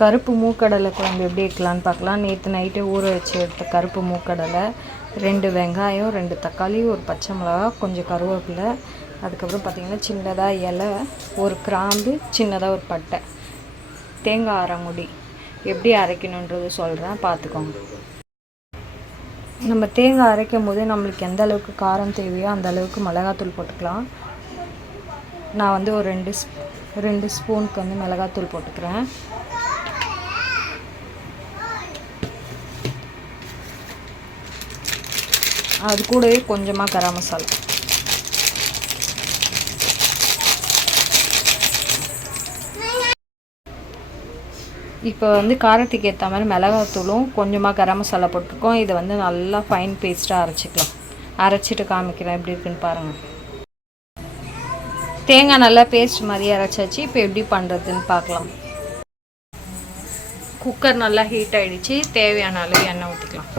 கருப்பு மூக்கடலை குழம்பு எப்படி வைக்கலான்னு பார்க்கலாம். நேற்று நைட்டே ஊற வச்சு எடுத்த கருப்பு மூக்கடலை, 2 வெங்காயம், 2 தக்காளி, ஒரு பச்சை மிளகா, கொஞ்சம் கருவேப்பிலை, அதுக்கப்புறம் பார்த்திங்கன்னா சின்னதாக இலை, ஒரு கிராம்பு, சின்னதாக ஒரு பட்டை, தேங்காய் அரைமுடி. எப்படி அரைக்கணுன்றது சொல்கிறேன், பார்த்துக்கோங்க. நம்ம தேங்காய் அரைக்கும் போது நம்மளுக்கு எந்த அளவுக்கு காரம் தேவையோ அந்த அளவுக்கு மிளகாத்தூள் போட்டுக்கலாம். நான் வந்து ஒரு 2 ஸ்பூனுக்கு வந்து மிளகாத்தூள் போட்டுக்கிறேன். அது கூடவே கொஞ்சமாக கரம் மசாலா. இப்போ வந்து காரத்துக்கு ஏற்ற மாதிரி மிளகாத்தூளும் கொஞ்சமாக கரம் மசாலா போட்டிருக்கோம். இதை வந்து நல்லா ஃபைன் பேஸ்ட்டாக அரைச்சிக்கலாம். அரைச்சிட்டு காமிக்கிறேன் எப்படி இருக்குன்னு பாருங்கள். தேங்காய் நல்லா பேஸ்ட் மாதிரி அரைச்சாச்சு. இப்போ எப்படி பண்ணுறதுன்னு பார்க்கலாம். குக்கர் நல்லா ஹீட் ஆகிடுச்சு. தேவையான அளவு எண்ணெய் ஊற்றிக்கலாம்.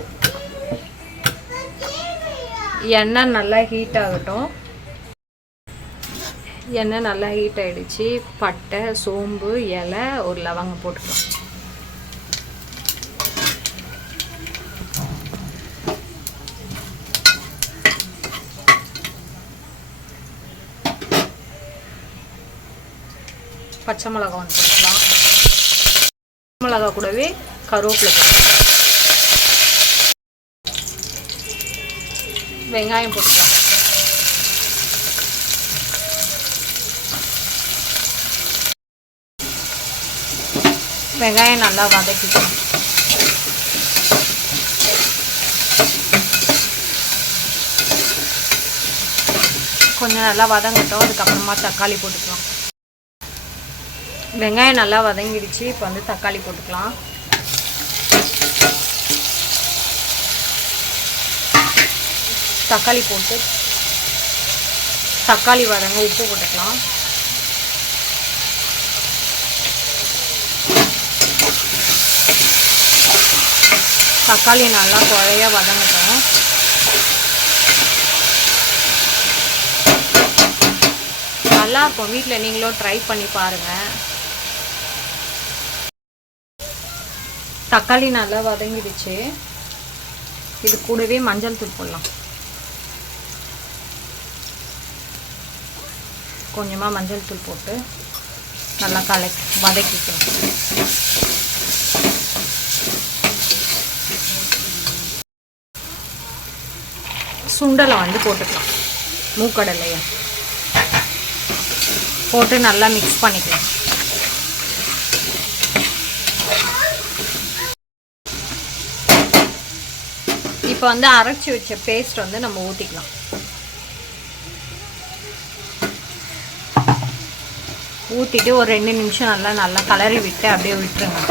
எண்ணெய் நல்லா ஹீட் ஆகட்டும். எண்ணெய் நல்லா ஹீட் ஆகிடுச்சு. பட்டை, சோம்பு, இலை, ஒரு லவங்கம் போட்டுக்கலாம். பச்சை மிளகா ஒன்று போட்டுக்கலாம். பச்சை மிளகா கூடவே கருவேப்பிலை போட்டுக்கலாம். வெங்காயம் போட்டுக்கலாம். வெங்காயம் நல்லா வதக்கிக்கலாம். கொஞ்சம் நல்லா வதங்கட்டும். அதுக்கப்புறமா தக்காளி போட்டுக்கலாம். வெங்காயம் நல்லா வதங்கிடுச்சு. இப்போ வந்து தக்காளி போட்டுக்கலாம். தக்காளி போட்டு தக்காளி வதங்க உப்பு போட்டுக்கலாம். தக்காளி நல்லா குழைய வதங்கட்டும். நல்லாயிருக்கும். வீட்டில் நீங்களும் ட்ரை பண்ணி பாருங்கள். தக்காளி நல்லா வதங்கிடுச்சு. இது கூடவே மஞ்சள் தூள் போடலாம். கொஞ்சமாக மஞ்சள் தூள் போட்டு நல்லா வதக்கிக்கலாம். சுண்டலை வந்து போட்டுக்கலாம். மூக்கடலையை போட்டு நல்லா மிக்ஸ் பண்ணிக்கலாம். இப்போ வந்து அரைச்சி வச்ச பேஸ்ட் வந்து நம்ம ஊற்றிக்கலாம். ஊற்றிட்டு ஒரு 2 நிமிஷம் நல்லா கலரி விட்டு அப்படியே விட்டுருங்க.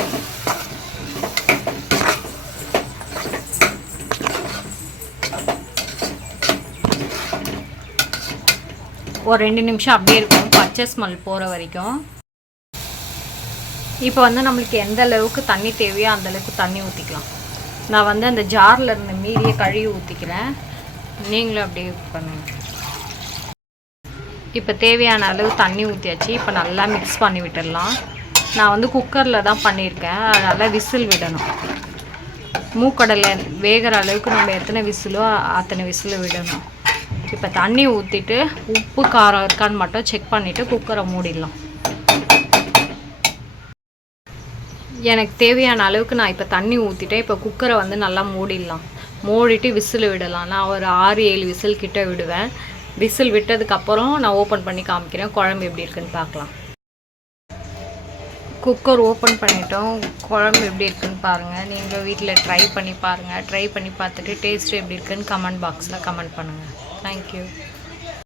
ஒரு 2 நிமிஷம் அப்படியே இருக்கும், பச்சை ஸ்மெல் போகிற வரைக்கும். இப்போ வந்து நம்மளுக்கு எந்த அளவுக்கு தண்ணி தேவையோ அந்த அளவுக்கு தண்ணி ஊற்றிக்கலாம். நான் வந்து அந்த ஜாரில் இருந்த மீதியை கழுவி ஊற்றிக்கிறேன். நீங்களும் அப்படியே பண்ணுங்க. இப்போ தேவையான அளவு தண்ணி ஊற்றியாச்சு. இப்போ நல்லா மிக்ஸ் பண்ணி விட்டுடலாம். நான் வந்து குக்கரில் தான் பண்ணியிருக்கேன். அதனால் விசில் விடணும். மூக்கடலை வேகிற அளவுக்கு நம்ம எத்தனை விசிலோ அத்தனை விசில் விடணும். இப்போ தண்ணி ஊற்றிட்டு உப்பு காரம் இருக்கான்னு மட்டும் செக் பண்ணிவிட்டு குக்கரை மூடிடலாம். எனக்கு தேவையான அளவுக்கு நான் இப்போ தண்ணி ஊற்றிட்டேன். இப்போ குக்கரை வந்து நல்லா மூடிடலாம். மூடிட்டு விசில் விடலாம். நான் ஒரு 6-7 விசில் கிட்ட விடுவேன். விசில் விட்டதுக்கப்புறம் நான் ஓப்பன் பண்ணி காமிக்கிறேன். குழம்பு எப்படி இருக்குன்னு பார்க்கலாம். குக்கர் ஓப்பன் பண்ணிட்டோம். குழம்பு எப்படி இருக்குன்னு பாருங்கள். நீங்கள் வீட்டில் ட்ரை பண்ணி பாருங்கள். ட்ரை பண்ணி பார்த்துட்டு டேஸ்ட்டு எப்படி இருக்குன்னு கமெண்ட் பாக்ஸில் கமெண்ட் பண்ணுங்கள். தேங்க்யூ.